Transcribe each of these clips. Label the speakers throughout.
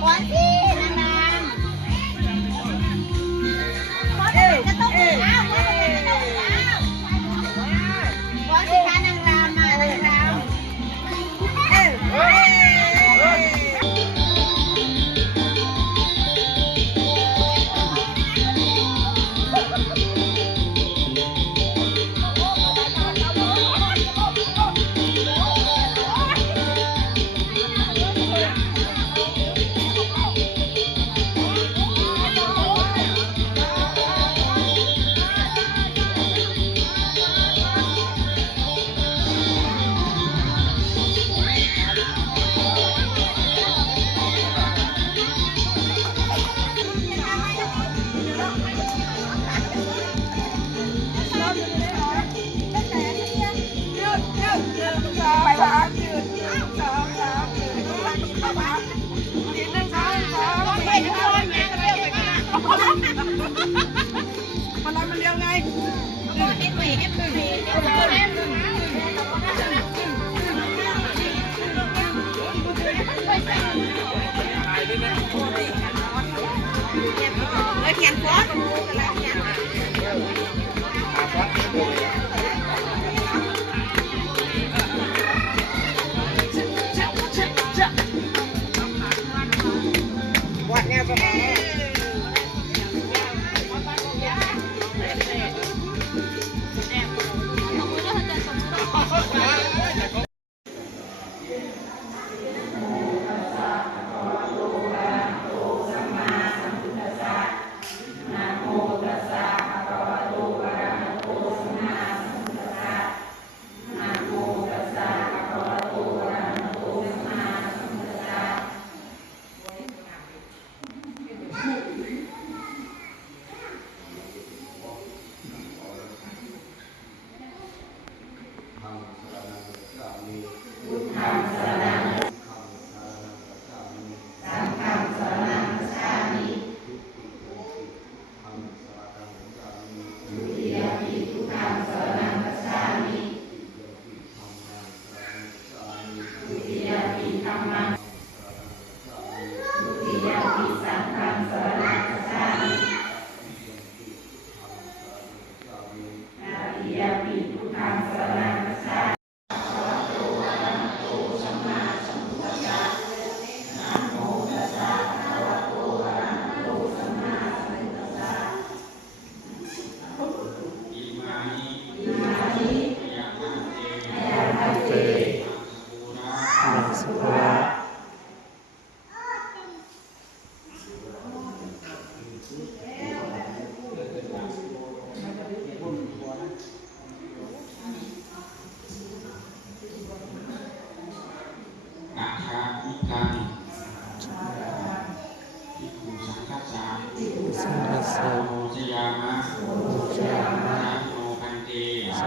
Speaker 1: One, two.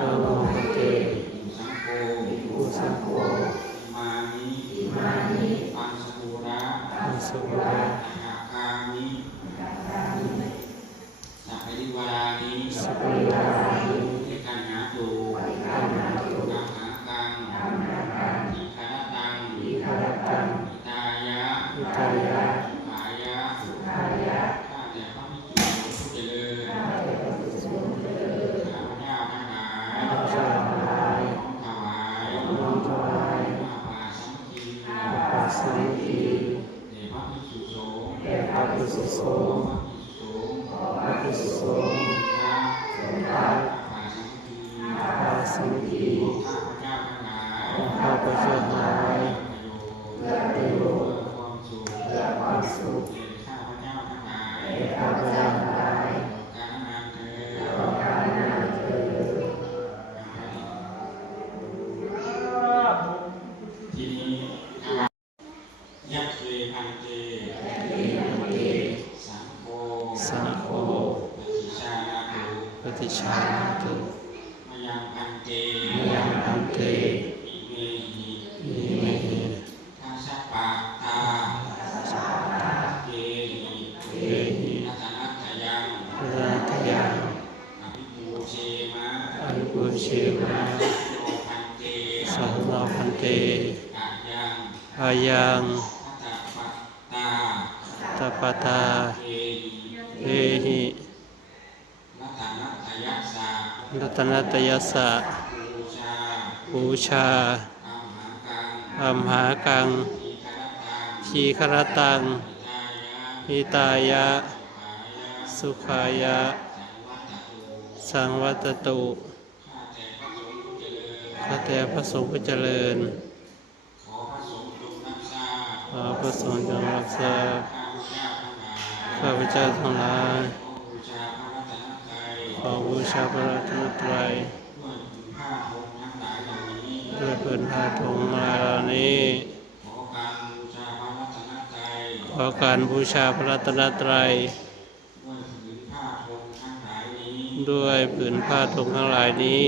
Speaker 1: Oh. ปิชาตุมยังพันเต
Speaker 2: มยังอันเต
Speaker 1: อิเมหิ
Speaker 2: อิเมหิ
Speaker 1: ทัสสะปะตาเกหิ
Speaker 2: เอหิ
Speaker 1: นัตนัตถยัง
Speaker 2: ราทยัง
Speaker 1: อภิปูเชมะ
Speaker 2: อันกุเชมา
Speaker 1: โยพันเต
Speaker 2: สังโฆพันเต
Speaker 1: อายัง
Speaker 2: อายัง
Speaker 1: ทัตตะปะตา
Speaker 2: ตปตา
Speaker 1: เกหิ
Speaker 2: เอหิ
Speaker 1: นัตนัตถยัสสะ
Speaker 2: รัตนตยสสะ
Speaker 1: บูชาอัมหากัง ทีครตัง
Speaker 2: หิตายะ
Speaker 1: สุขายะ
Speaker 2: สั
Speaker 1: งวัตตุข้าแต่พระสงฆ์ผู้เจริญ
Speaker 2: ข
Speaker 1: อพระสงฆ์จงรับทราบ
Speaker 2: ขอพระสงฆ์จงรับทราบ
Speaker 1: ข้าพเจ้าทั้งหลาย
Speaker 2: ข
Speaker 1: อบูชาพระรัตนตรัย
Speaker 2: ขอบูชาพระรัตนตรัย
Speaker 1: ด้วยผืนผ้าห่มทั้งหลายเหล่านี้
Speaker 2: ด้วยผืนผ้าธงลาเหล่านี้
Speaker 1: ขอการบูชาพระรัตนตรัย
Speaker 2: ขอการบูชาพระนตรัย
Speaker 1: ด้วยผืนผ้าทง
Speaker 2: ทั้งหลายนี้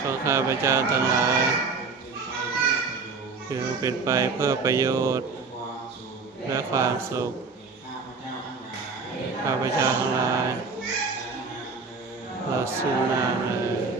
Speaker 1: ขอข้าพเจ้าทั้งหลาย
Speaker 2: เจ้าทั้ง
Speaker 1: เพื่อเป็นไปเพื่อประโยชน์
Speaker 2: และความสุข
Speaker 1: ข้า
Speaker 2: พเจ้าทั้งหลาย
Speaker 1: ข้